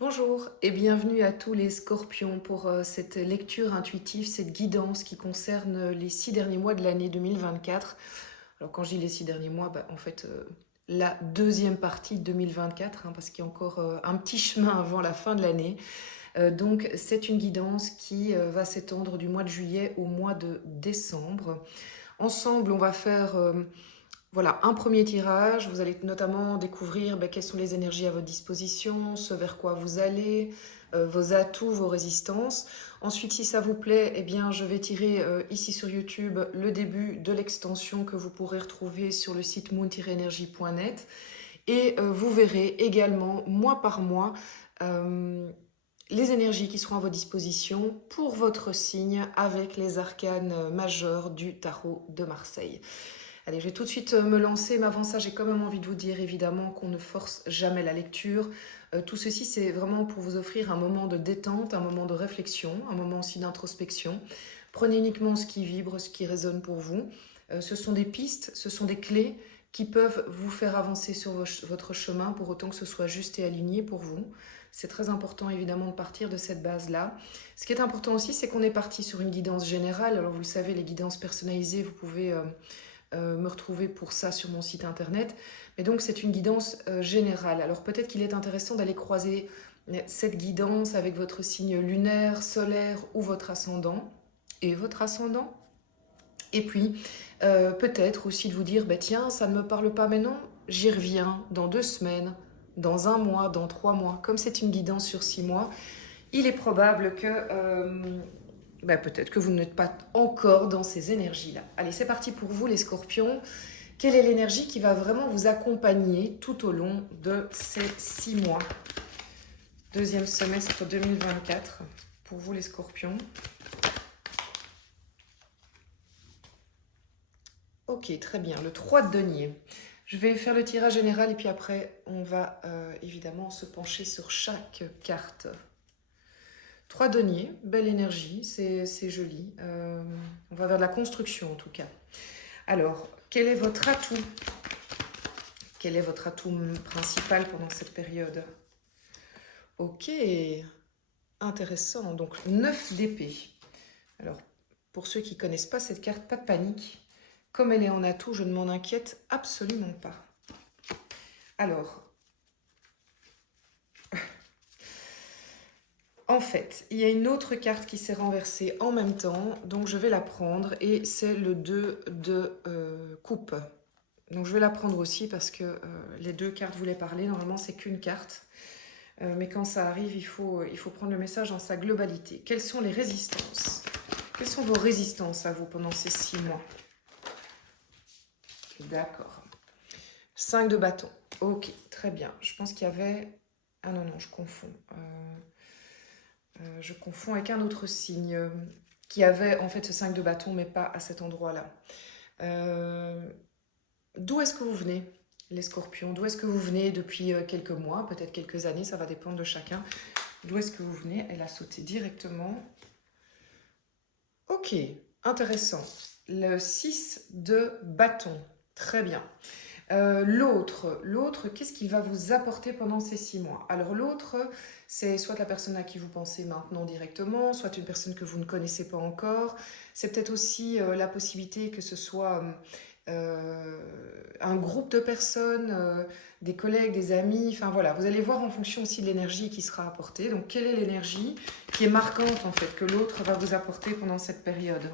Bonjour et bienvenue à tous les scorpions pour cette lecture intuitive, cette guidance qui concerne les 6 derniers mois de l'année 2024. Alors quand je dis les 6 derniers mois, en fait la deuxième partie de 2024, parce qu'il y a encore un petit chemin avant la fin de l'année. Donc c'est une guidance qui va s'étendre du mois de juillet au mois de décembre. Ensemble, on va faire voilà, un premier tirage. Vous allez notamment découvrir quelles sont les énergies à votre disposition, ce vers quoi vous allez, vos atouts, vos résistances. Ensuite, si ça vous plaît, eh bien, je vais tirer ici sur YouTube le début de l'extension que vous pourrez retrouver sur le site moon-energie.net. Et vous verrez également, mois par mois, les énergies qui seront à votre disposition pour votre signe avec les arcanes majeurs du tarot de Marseille. Allez, je vais tout de suite me lancer, mais avant ça, j'ai quand même envie de vous dire évidemment qu'on ne force jamais la lecture. Tout ceci, c'est vraiment pour vous offrir un moment de détente, un moment de réflexion, un moment aussi d'introspection. Prenez uniquement ce qui vibre, ce qui résonne pour vous. Ce sont des pistes, ce sont des clés qui peuvent vous faire avancer sur votre chemin pour autant que ce soit juste et aligné pour vous. C'est très important évidemment de partir de cette base-là. Ce qui est important aussi, c'est qu'on est parti sur une guidance générale. Alors vous le savez, les guidances personnalisées, vous pouvez me retrouver pour ça sur mon site internet. Mais donc c'est une guidance générale. Alors peut-être qu'il est intéressant d'aller croiser cette guidance avec votre signe lunaire, solaire ou votre ascendant. Et votre ascendant. Et puis peut-être aussi de vous dire, tiens, ça ne me parle pas, mais non, j'y reviens dans 2 semaines, dans un mois, dans 3 mois. Comme c'est une guidance sur 6 mois, il est probable que peut-être que vous n'êtes pas encore dans ces énergies-là. Allez, c'est parti pour vous les scorpions. Quelle est l'énergie qui va vraiment vous accompagner tout au long de ces 6 mois? Deuxième semestre 2024 pour vous les scorpions. Ok, très bien. Le 3 de denier. Je vais faire le tirage général et puis après, on va évidemment se pencher sur chaque carte. 3 deniers, belle énergie, c'est joli. On va vers de la construction en tout cas. Alors, quel est votre atout? Quel est votre atout principal pendant cette période? Ok, intéressant. Donc, 9 d'épée. Alors, pour ceux qui ne connaissent pas cette carte, pas de panique. Comme elle est en atout, je ne m'en inquiète absolument pas. Alors, en fait, il y a une autre carte qui s'est renversée en même temps, donc je vais la prendre, et c'est le 2 de coupe. Donc je vais la prendre aussi parce que les deux cartes voulaient parler. Normalement, c'est qu'une carte. Mais quand ça arrive, il faut prendre le message dans sa globalité. Quelles sont les résistances? Quelles sont vos résistances à vous pendant ces 6 mois? D'accord. 5 de bâton. Ok, très bien. Je pense qu'il y avait... Ah non, je confonds. Je confonds avec un autre signe qui avait en fait ce 5 de bâton, mais pas à cet endroit-là. D'où est-ce que vous venez, les scorpions? D'où est-ce que vous venez depuis quelques mois, peut-être quelques années, ça va dépendre de chacun. D'où est-ce que vous venez? Elle a sauté directement. Ok, intéressant. Le 6 de bâton. Très bien. L'autre, qu'est-ce qu'il va vous apporter pendant ces 6 mois? Alors l'autre, c'est soit la personne à qui vous pensez maintenant directement, soit une personne que vous ne connaissez pas encore. C'est peut-être aussi la possibilité que ce soit un groupe de personnes, des collègues, des amis, enfin voilà, vous allez voir en fonction aussi de l'énergie qui sera apportée. Donc quelle est l'énergie qui est marquante en fait, que l'autre va vous apporter pendant cette période?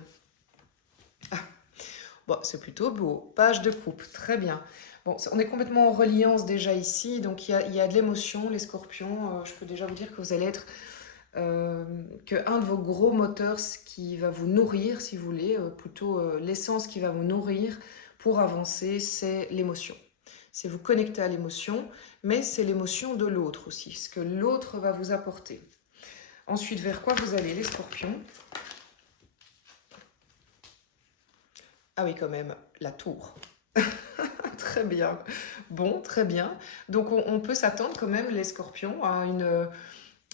Bon, c'est plutôt beau. Page de coupe, très bien. Bon, on est complètement en reliance déjà ici, donc il y a de l'émotion, les scorpions. Je peux déjà vous dire que vous allez être... que un de vos gros moteurs, ce qui va vous nourrir, si vous voulez, plutôt l'essence qui va vous nourrir pour avancer, c'est l'émotion. C'est vous connecter à l'émotion, mais c'est l'émotion de l'autre aussi, ce que l'autre va vous apporter. Ensuite, vers quoi vous allez, les scorpions? Ah oui, quand même, la tour. Très bien. Bon, très bien. Donc, on peut s'attendre quand même, les scorpions, à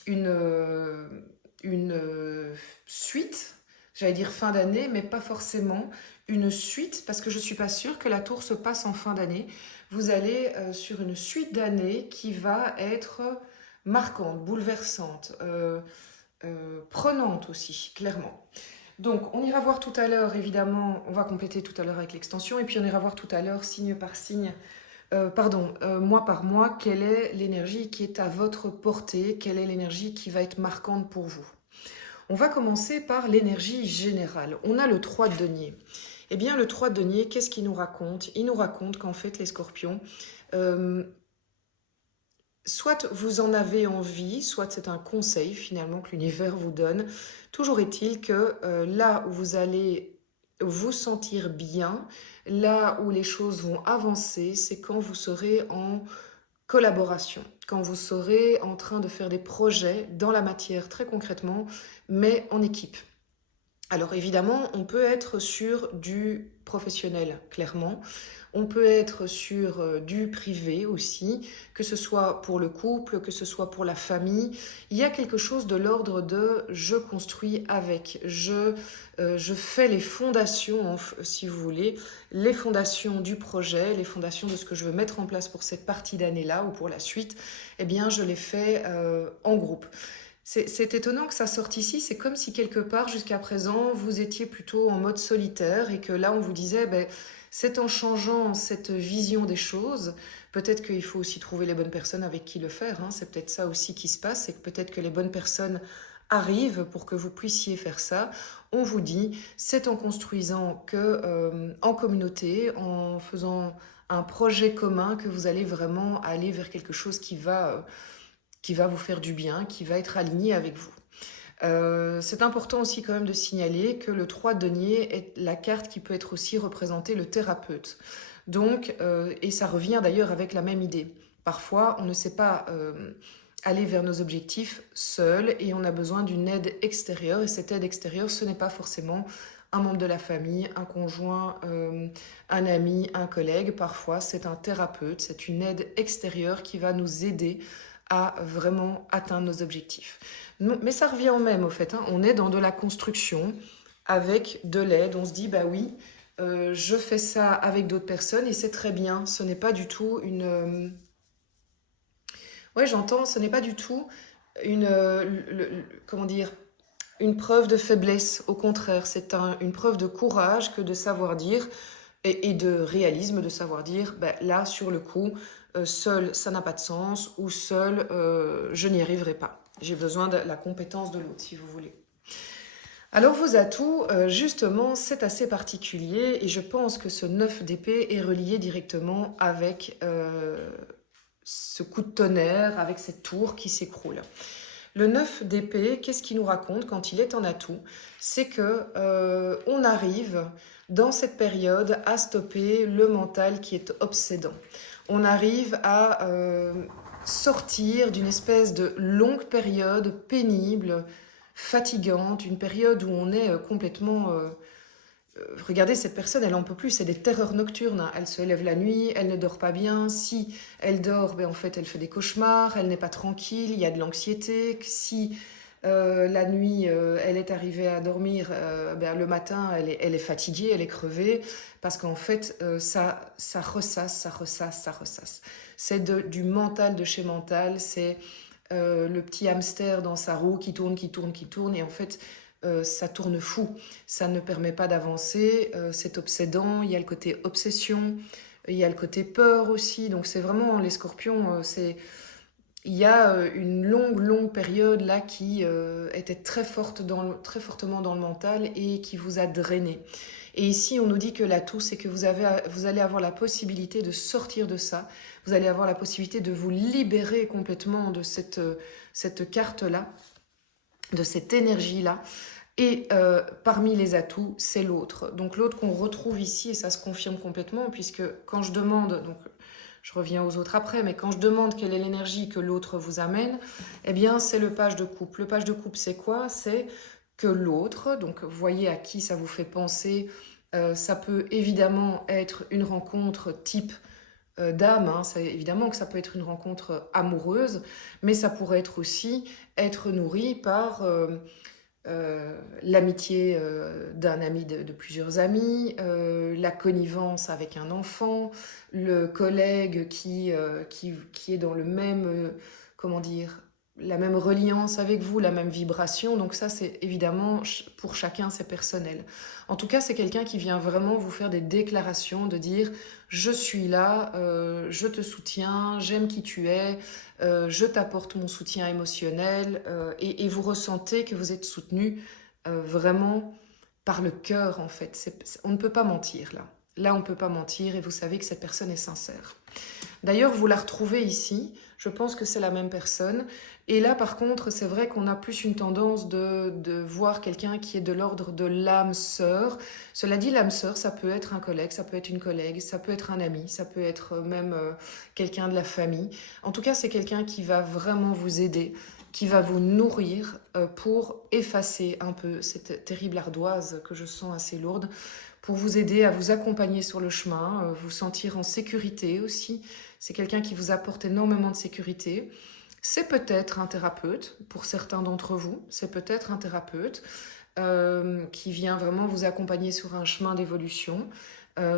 une suite, j'allais dire fin d'année, mais pas forcément une suite, parce que je ne suis pas sûre que la tour se passe en fin d'année. Vous allez sur une suite d'années qui va être marquante, bouleversante, prenante aussi, clairement. Donc, on ira voir tout à l'heure, évidemment, on va compléter tout à l'heure avec l'extension, et puis on ira voir tout à l'heure, signe par signe, mois par mois, quelle est l'énergie qui est à votre portée, quelle est l'énergie qui va être marquante pour vous. On va commencer par l'énergie générale. On a le 3 de denier. Eh bien, le 3 de denier, qu'est-ce qu'il nous raconte? Il nous raconte qu'en fait, les scorpions, soit vous en avez envie, soit c'est un conseil finalement que l'univers vous donne. Toujours est-il que là où vous allez vous sentir bien, là où les choses vont avancer, c'est quand vous serez en collaboration, quand vous serez en train de faire des projets dans la matière très concrètement, mais en équipe. Alors évidemment, on peut être sur du professionnel, clairement. On peut être sur du privé aussi, que ce soit pour le couple, que ce soit pour la famille. Il y a quelque chose de l'ordre de je construis avec, je fais les fondations, si vous voulez, les fondations du projet, les fondations de ce que je veux mettre en place pour cette partie d'année-là ou pour la suite, eh bien je les fais en groupe. C'est étonnant que ça sorte ici, c'est comme si quelque part jusqu'à présent vous étiez plutôt en mode solitaire et que là on vous disait ben, c'est en changeant cette vision des choses, peut-être qu'il faut aussi trouver les bonnes personnes avec qui le faire, hein. C'est peut-être ça aussi qui se passe, c'est que peut-être que les bonnes personnes arrivent pour que vous puissiez faire ça. On vous dit c'est en construisant que en communauté, en faisant un projet commun que vous allez vraiment aller vers quelque chose qui va vous faire du bien, qui va être aligné avec vous. C'est important aussi quand même de signaler que le 3 de denier est la carte qui peut être aussi représenter le thérapeute. Donc, et ça revient d'ailleurs avec la même idée. Parfois, on ne sait pas aller vers nos objectifs seul et on a besoin d'une aide extérieure. Et cette aide extérieure, ce n'est pas forcément un membre de la famille, un conjoint, un ami, un collègue. Parfois, c'est un thérapeute, c'est une aide extérieure qui va nous aider à vraiment atteindre nos objectifs. Mais ça revient au même, au fait, hein. On est dans de la construction avec de l'aide. On se dit, bah oui, je fais ça avec d'autres personnes et c'est très bien. Ce n'est pas du tout une... Ouais, j'entends, ce n'est pas du tout une... comment dire? Une preuve de faiblesse. Au contraire, c'est une preuve de courage que de savoir dire et de réalisme, de savoir dire, ben, là, sur le coup, seul, ça n'a pas de sens, ou seul, je n'y arriverai pas. J'ai besoin de la compétence de l'autre, si vous voulez. Alors vos atouts, justement, c'est assez particulier, et je pense que ce 9 d'épée est relié directement avec ce coup de tonnerre, avec cette tour qui s'écroule. Le 9 d'épée, qu'est-ce qu'il nous raconte quand il est en atout? C'est que on arrive dans cette période à stopper le mental qui est obsédant. On arrive à sortir d'une espèce de longue période pénible, fatigante, une période où on est complètement... regardez, cette personne, elle en peut plus, c'est des terreurs nocturnes, hein. Elle se lève la nuit, elle ne dort pas bien. Si elle dort, ben, en fait, elle fait des cauchemars, elle n'est pas tranquille, il y a de l'anxiété. Si la nuit, elle est arrivée à dormir, ben, le matin, elle est fatiguée, elle est crevée, parce qu'en fait, ça ressasse, ça ressasse, ça ressasse. C'est du mental de chez mental, c'est le petit hamster dans sa roue qui tourne, qui tourne, qui tourne, et en fait, ça tourne fou, ça ne permet pas d'avancer, c'est obsédant, il y a le côté obsession, il y a le côté peur aussi, donc c'est vraiment les scorpions, il y a une longue période là qui était très fortement dans le mental et qui vous a drainé. Et ici, on nous dit que l'atout, c'est que vous allez avoir la possibilité de sortir de ça, vous allez avoir la possibilité de vous libérer complètement de cette carte-là, de cette énergie-là. Et parmi les atouts, c'est l'autre. Donc l'autre qu'on retrouve ici, et ça se confirme complètement, puisque quand je demande, donc je reviens aux autres après, mais quand je demande quelle est l'énergie que l'autre vous amène, eh bien c'est le page de coupe. Le page de coupe, c'est quoi? C'est que l'autre, donc vous voyez à qui ça vous fait penser, ça peut évidemment être une rencontre type d'âme, hein. Évidemment que ça peut être une rencontre amoureuse, mais ça pourrait être aussi être nourri par l'amitié d'un ami de plusieurs amis, la connivence avec un enfant, le collègue qui est dans le même, comment dire, la même reliance avec vous, la même vibration. Donc ça, c'est évidemment, pour chacun, c'est personnel. En tout cas, c'est quelqu'un qui vient vraiment vous faire des déclarations, de dire je suis là, je te soutiens, j'aime qui tu es, je t'apporte mon soutien émotionnel, et vous ressentez que vous êtes soutenu vraiment par le cœur, en fait. On ne peut pas mentir là. Là, on ne peut pas mentir et vous savez que cette personne est sincère. D'ailleurs, vous la retrouvez ici. Je pense que c'est la même personne. Et là, par contre, c'est vrai qu'on a plus une tendance de voir quelqu'un qui est de l'ordre de l'âme sœur. Cela dit, l'âme sœur, ça peut être un collègue, ça peut être une collègue, ça peut être un ami, ça peut être même quelqu'un de la famille. En tout cas, c'est quelqu'un qui va vraiment vous aider, qui va vous nourrir pour effacer un peu cette terrible ardoise que je sens assez lourde, pour vous aider à vous accompagner sur le chemin, vous sentir en sécurité aussi. C'est quelqu'un qui vous apporte énormément de sécurité. C'est peut-être un thérapeute, pour certains d'entre vous, c'est peut-être un thérapeute qui vient vraiment vous accompagner sur un chemin d'évolution.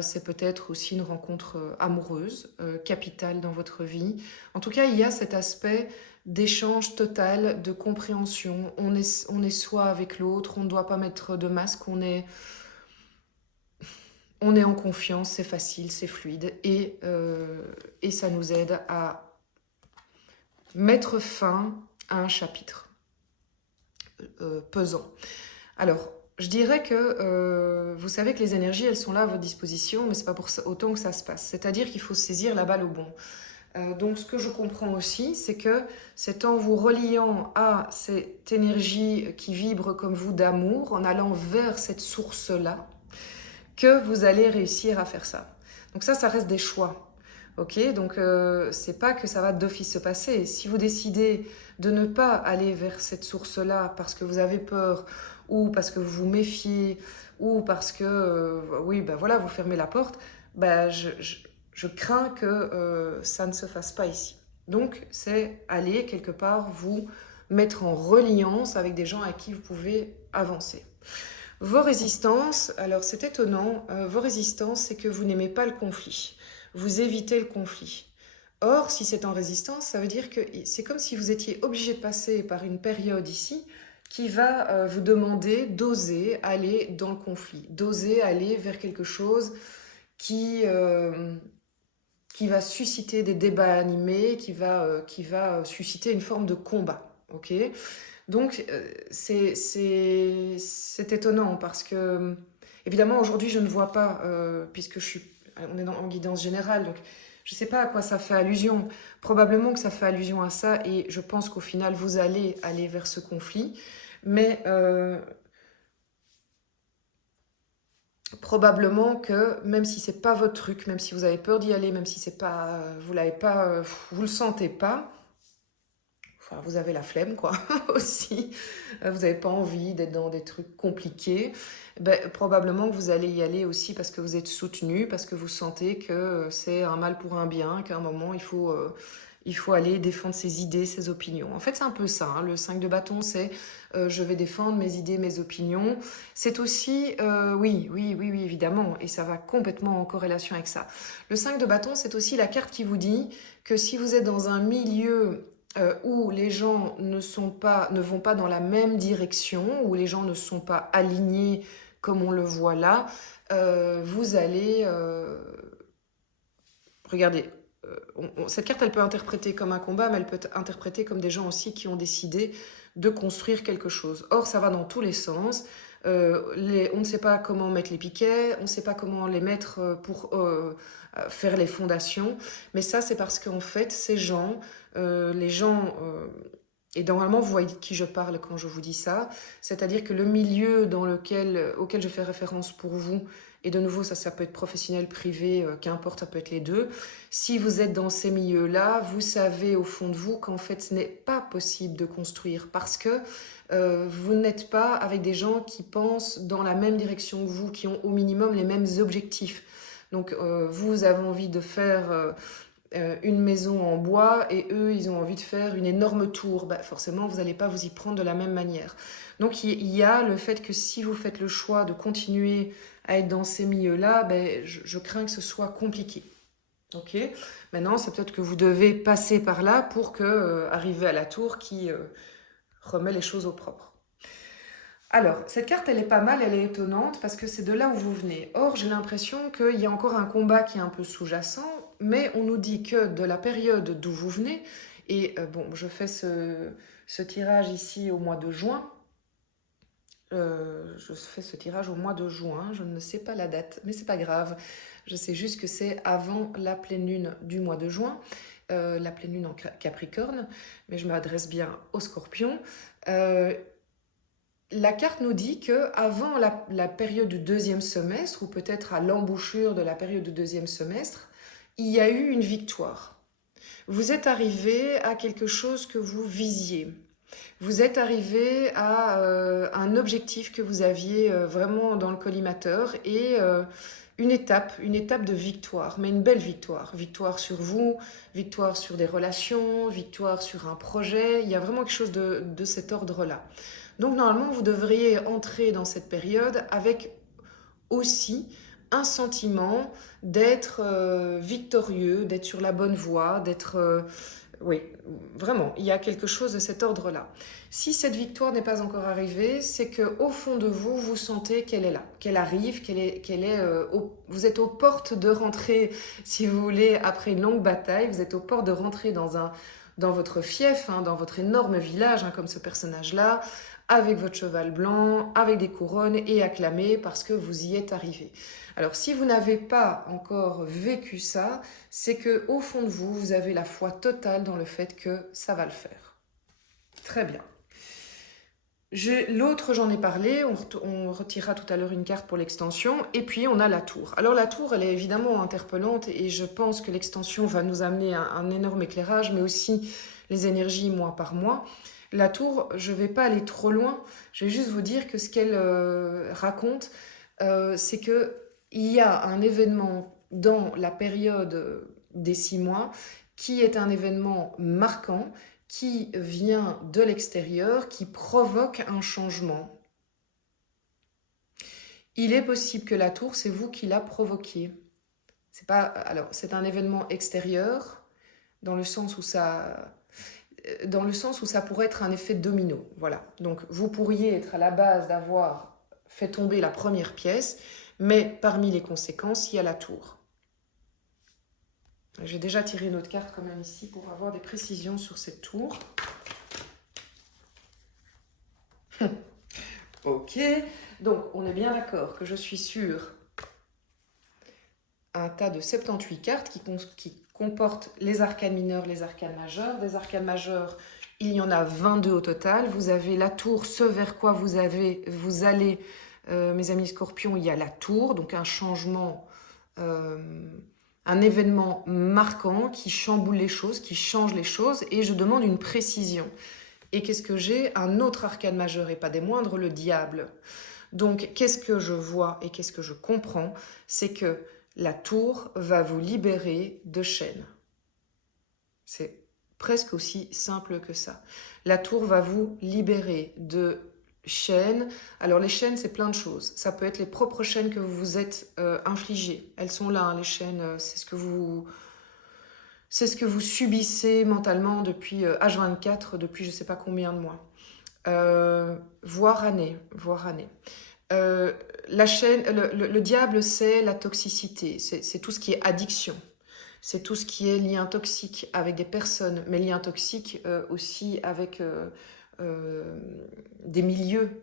C'est peut-être aussi une rencontre amoureuse, capitale dans votre vie. En tout cas, il y a cet aspect d'échange total, de compréhension. On est soi avec l'autre, on ne doit pas mettre de masque, on est en confiance, c'est facile, c'est fluide et ça nous aide à mettre fin à un chapitre pesant. Alors, je dirais que vous savez que les énergies, elles sont là à votre disposition, mais c'est pas pour ça, autant que ça se passe. C'est-à-dire qu'il faut saisir la balle au bon. Donc, ce que je comprends aussi, c'est que c'est en vous reliant à cette énergie qui vibre comme vous d'amour, en allant vers cette source-là, que vous allez réussir à faire ça. Donc ça reste des choix. Ok, donc c'est pas que ça va d'office se passer. Si vous décidez de ne pas aller vers cette source-là parce que vous avez peur, ou parce que vous vous méfiez, ou parce que, oui, ben voilà, vous fermez la porte, ben je crains que ça ne se fasse pas ici. Donc c'est aller quelque part vous mettre en reliance avec des gens à qui vous pouvez avancer. Vos résistances, alors c'est étonnant, vos résistances, c'est que vous n'aimez pas le conflit. Vous évitez le conflit. Or, si c'est en résistance, ça veut dire que c'est comme si vous étiez obligé de passer par une période ici qui va vous demander d'oser aller dans le conflit, d'oser aller vers quelque chose qui, qui va susciter des débats animés, qui va susciter une forme de combat. Ok ? Donc, c'est étonnant parce que, évidemment, aujourd'hui, je ne vois pas, puisque on est en guidance générale, donc je ne sais pas à quoi ça fait allusion. Probablement que ça fait allusion à ça et je pense qu'au final, vous allez aller vers ce conflit. Mais probablement que même si c'est pas votre truc, même si vous avez peur d'y aller, même si c'est pas, vous l'avez pas, vous le sentez pas, enfin, vous avez la flemme, quoi, aussi. Vous n'avez pas envie d'être dans des trucs compliqués. Ben, probablement que vous allez y aller aussi parce que vous êtes soutenu, parce que vous sentez que c'est un mal pour un bien, qu'à un moment, il faut aller défendre ses idées, ses opinions. En fait, c'est un peu ça. Hein. Le 5 de bâton, c'est je vais défendre mes idées, mes opinions. C'est aussi, oui, évidemment, et ça va complètement en corrélation avec ça. Le 5 de bâton, c'est aussi la carte qui vous dit que si vous êtes dans un milieu où les gens ne vont pas dans la même direction, où les gens ne sont pas alignés comme on le voit là, vous allez... regardez, cette carte, elle peut interpréter comme un combat, mais elle peut interpréter comme des gens aussi qui ont décidé de construire quelque chose. Or, ça va dans tous les sens. On ne sait pas comment mettre les piquets, on ne sait pas comment les mettre pour faire les fondations. Mais ça, c'est parce qu'en fait, ces gens, les gens... et normalement, vous voyez de qui je parle quand je vous dis ça. C'est-à-dire que le milieu auquel je fais référence pour vous, et de nouveau, ça peut être professionnel, privé, qu'importe, ça peut être les deux. Si vous êtes dans ces milieux-là, vous savez au fond de vous qu'en fait, ce n'est pas possible de construire parce que vous n'êtes pas avec des gens qui pensent dans la même direction que vous, qui ont au minimum les mêmes objectifs. Donc, vous avez envie de faire une maison en bois et eux, ils ont envie de faire une énorme tour. Bah, forcément, vous n'allez pas vous y prendre de la même manière. Donc, il y a le fait que si vous faites le choix de continuer à être dans ces milieux-là, ben, je crains que ce soit compliqué. Ok. Maintenant, c'est peut-être que vous devez passer par là pour arriver à la tour qui remet les choses au propre. Alors, cette carte, elle est pas mal, elle est étonnante parce que c'est de là où vous venez. Or, j'ai l'impression qu'il y a encore un combat qui est un peu sous-jacent, mais on nous dit que de la période d'où vous venez, et bon, je fais ce tirage ici au mois de juin. Je fais ce tirage au mois de juin, je ne sais pas la date, mais c'est pas grave. Je sais juste que c'est avant la pleine lune du mois de juin, la pleine lune en Capricorne, mais je m'adresse bien aux Scorpions. Euh, la carte nous dit que avant la période du deuxième semestre, ou peut-être à l'embouchure de la période du deuxième semestre, il y a eu une victoire. Vous êtes arrivé à quelque chose que vous visiez. Vous êtes arrivé à un objectif que vous aviez vraiment dans le collimateur et une étape de victoire, mais une belle victoire. Victoire sur vous, victoire sur des relations, victoire sur un projet. Il y a vraiment quelque chose de cet ordre-là. Donc normalement, vous devriez entrer dans cette période avec aussi un sentiment d'être victorieux, d'être sur la bonne voie, d'être... oui, vraiment, il y a quelque chose de cet ordre-là. Si cette victoire n'est pas encore arrivée, c'est qu'au fond de vous, vous sentez qu'elle est là, qu'elle arrive, vous êtes aux portes de rentrer, si vous voulez, après une longue bataille, vous êtes aux portes de rentrer dans votre fief, hein, dans votre énorme village, hein, comme ce personnage-là, avec votre cheval blanc, avec des couronnes et acclamé parce que vous y êtes arrivé. Alors, si vous n'avez pas encore vécu ça, c'est que au fond de vous, vous avez la foi totale dans le fait que ça va le faire. Très bien. L'autre, j'en ai parlé, on retirera tout à l'heure une carte pour l'extension, et puis on a la tour. Alors la tour, elle est évidemment interpellante, et je pense que l'extension va nous amener un énorme éclairage, mais aussi les énergies mois par mois. La tour, je ne vais pas aller trop loin, je vais juste vous dire que ce qu'elle raconte, c'est qu'il y a un événement dans la période des 6 mois qui est un événement marquant, qui vient de l'extérieur, qui provoque un changement. Il est possible que la tour, c'est vous qui l'a provoqué. Alors, c'est un événement extérieur, dans le sens où ça pourrait être un effet domino. Voilà. Donc, vous pourriez être à la base d'avoir fait tomber la première pièce, mais parmi les conséquences, il y a la tour. J'ai déjà tiré une autre carte quand même ici pour avoir des précisions sur cette tour. Ok, donc on est bien d'accord que je suis sur un tas de 78 cartes qui comportent les arcanes mineurs, les arcanes majeurs. Des arcanes majeurs, il y en a 22 au total. Vous avez la tour, ce vers quoi vous allez, mes amis scorpions, il y a la tour, donc un changement, un événement marquant qui chamboule les choses, qui change les choses, et je demande une précision. Et qu'est-ce que j'ai? Un autre arcane majeur, et pas des moindres, le diable. Donc, qu'est-ce que je vois et qu'est-ce que je comprends? C'est que la tour va vous libérer de chaînes. C'est presque aussi simple que ça. La tour va vous libérer de chaînes. Alors, les chaînes, c'est plein de choses. Ça peut être les propres chaînes que vous vous êtes infligées. Elles sont là, hein, les chaînes, c'est ce que vous subissez mentalement depuis H24, depuis je ne sais pas combien de mois. Voire années. La chaîne, le diable, c'est la toxicité, c'est tout ce qui est addiction, c'est tout ce qui est lien toxique avec des personnes, mais lien toxique aussi avec des milieux.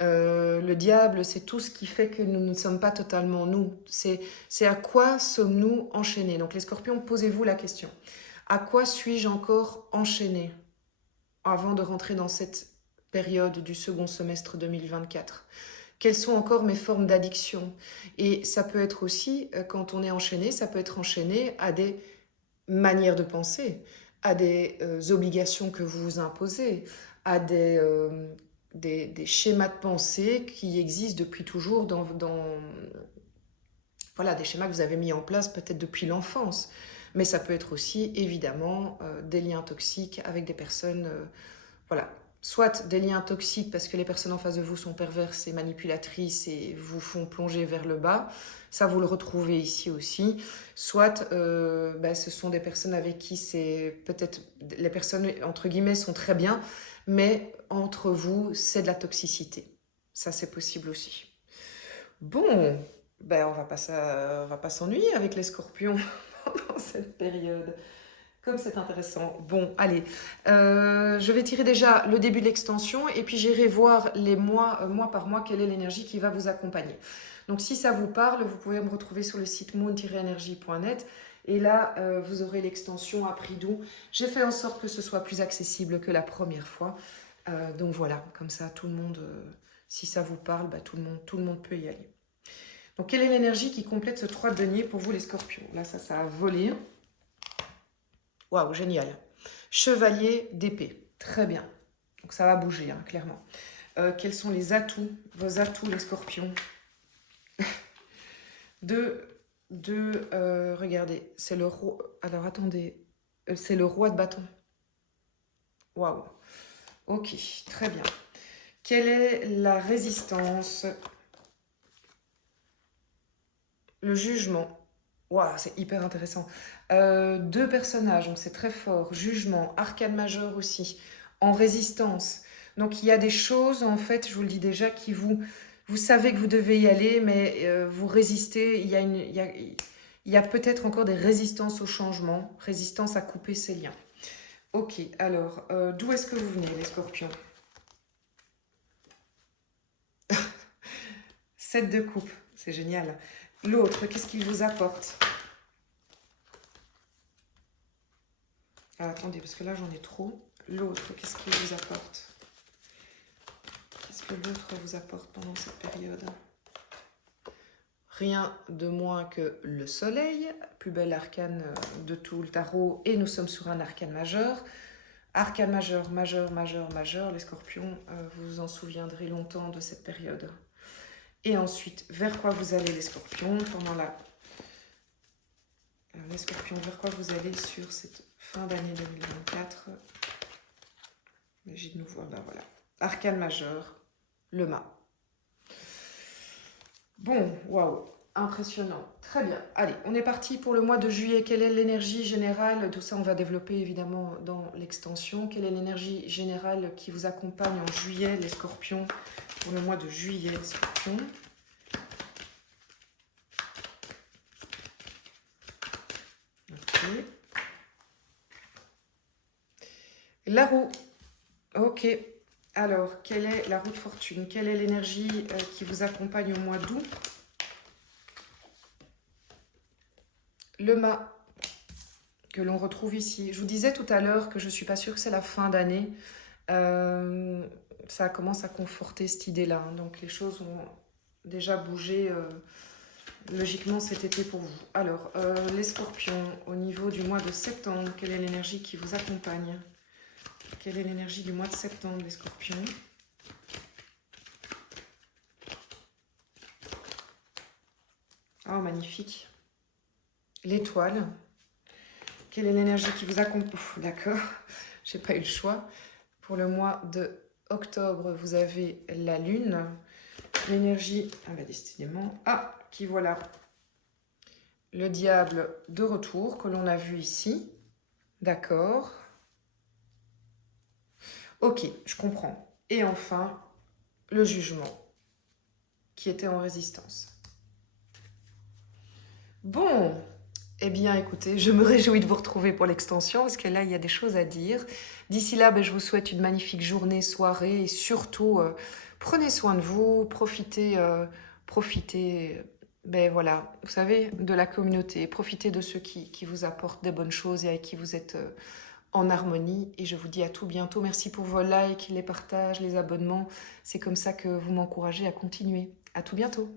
Le diable, c'est tout ce qui fait que nous ne sommes pas totalement nous. C'est à quoi sommes-nous enchaînés? Donc les scorpions, posez-vous la question. À quoi suis-je encore enchaîné avant de rentrer dans cette période du second semestre 2024? Quelles sont encore mes formes d'addiction? Et ça peut être aussi, quand on est enchaîné, ça peut être enchaîné à des manières de penser, à des obligations que vous vous imposez, à des schémas de pensée qui existent depuis toujours voilà, des schémas que vous avez mis en place peut-être depuis l'enfance. Mais ça peut être aussi, évidemment, des liens toxiques avec des personnes voilà, soit des liens toxiques parce que les personnes en face de vous sont perverses et manipulatrices et vous font plonger vers le bas. Ça, vous le retrouvez ici aussi. Soit ce sont des personnes avec qui c'est peut-être... Les personnes, entre guillemets, sont très bien, mais entre vous, c'est de la toxicité. Ça, c'est possible aussi. Bon, on va pas s'ennuyer avec les scorpions pendant cette période. Comme c'est intéressant. Bon, allez, je vais tirer déjà le début de l'extension et puis j'irai voir les mois, mois par mois, quelle est l'énergie qui va vous accompagner. Donc si ça vous parle, vous pouvez me retrouver sur le site moon-energie.net et là, vous aurez l'extension à prix doux. J'ai fait en sorte que ce soit plus accessible que la première fois. Donc voilà, comme ça, tout le monde, si ça vous parle, tout le monde peut y aller. Donc quelle est l'énergie qui complète ce 3 de denier pour vous les scorpions? Là, ça a volé. Waouh, génial. Chevalier d'épée. Très bien. Donc ça va bouger, hein, clairement. Quels sont les atouts, vos atouts, les scorpions? Regardez, c'est le roi... Alors, attendez. C'est le roi de bâton. Waouh. Ok, très bien. Quelle est la résistance? Le jugement. Waouh, c'est hyper intéressant. 2 personnages, donc c'est très fort. Jugement, arcane majeur aussi, en résistance. Donc il y a des choses, en fait, je vous le dis déjà, qui vous savez que vous devez y aller, mais vous résistez. Il y a peut-être encore des résistances au changement, résistance à couper ces liens. Ok, alors, d'où est-ce que vous venez, les scorpions? 7 de coupe, c'est génial. L'autre, qu'est-ce qu'il vous apporte? Ah, attendez, parce que là, j'en ai trop. L'autre, qu'est-ce qu'il vous apporte? Qu'est-ce que l'autre vous apporte pendant cette période? Rien de moins que le soleil, plus bel arcane de tout le tarot, et nous sommes sur un arcane majeur. Arcane majeur, majeur, majeur, majeur, les scorpions, vous vous en souviendrez longtemps de cette période. Et ensuite, vers quoi vous allez les scorpions pendant la... Les scorpions, vers quoi vous allez sur cette fin d'année 2024? Magie de nouveau, ben voilà. Arcane majeur, le mât. Bon, waouh, impressionnant. Très bien. Allez, on est parti pour le mois de juillet. Quelle est l'énergie générale? Tout ça, on va développer évidemment dans l'extension. Quelle est l'énergie générale qui vous accompagne en juillet, les scorpions? Pour le mois de juillet, les scorpions. Ok. La roue. Ok. Alors, quelle est la roue de fortune? Quelle est l'énergie qui vous accompagne au mois d'août? Le mât que l'on retrouve ici. Je vous disais tout à l'heure que je ne suis pas sûre que c'est la fin d'année. Ça commence à conforter cette idée-là. Hein. Donc, les choses ont déjà bougé logiquement cet été pour vous. Alors, les scorpions, au niveau du mois de septembre, quelle est l'énergie qui vous accompagne? Quelle est l'énergie du mois de septembre, les scorpions? Oh, magnifique. L'étoile. Quelle est l'énergie qui vous accompagne? D'accord, j'ai pas eu le choix. Pour le mois de octobre, vous avez la lune. L'énergie, ah bah décidément, ah, qui voilà. Le diable de retour que l'on a vu ici. D'accord. Ok, je comprends. Et enfin, le jugement qui était en résistance. Bon, eh bien écoutez, je me réjouis de vous retrouver pour l'extension parce que là, il y a des choses à dire. D'ici là, je vous souhaite une magnifique journée, soirée et surtout, prenez soin de vous, profitez, voilà, vous savez, de la communauté, profitez de ceux qui vous apportent des bonnes choses et avec qui vous êtes en harmonie. Et je vous dis à tout bientôt. Merci pour vos likes, les partages, les abonnements. C'est comme ça que vous m'encouragez à continuer. À tout bientôt.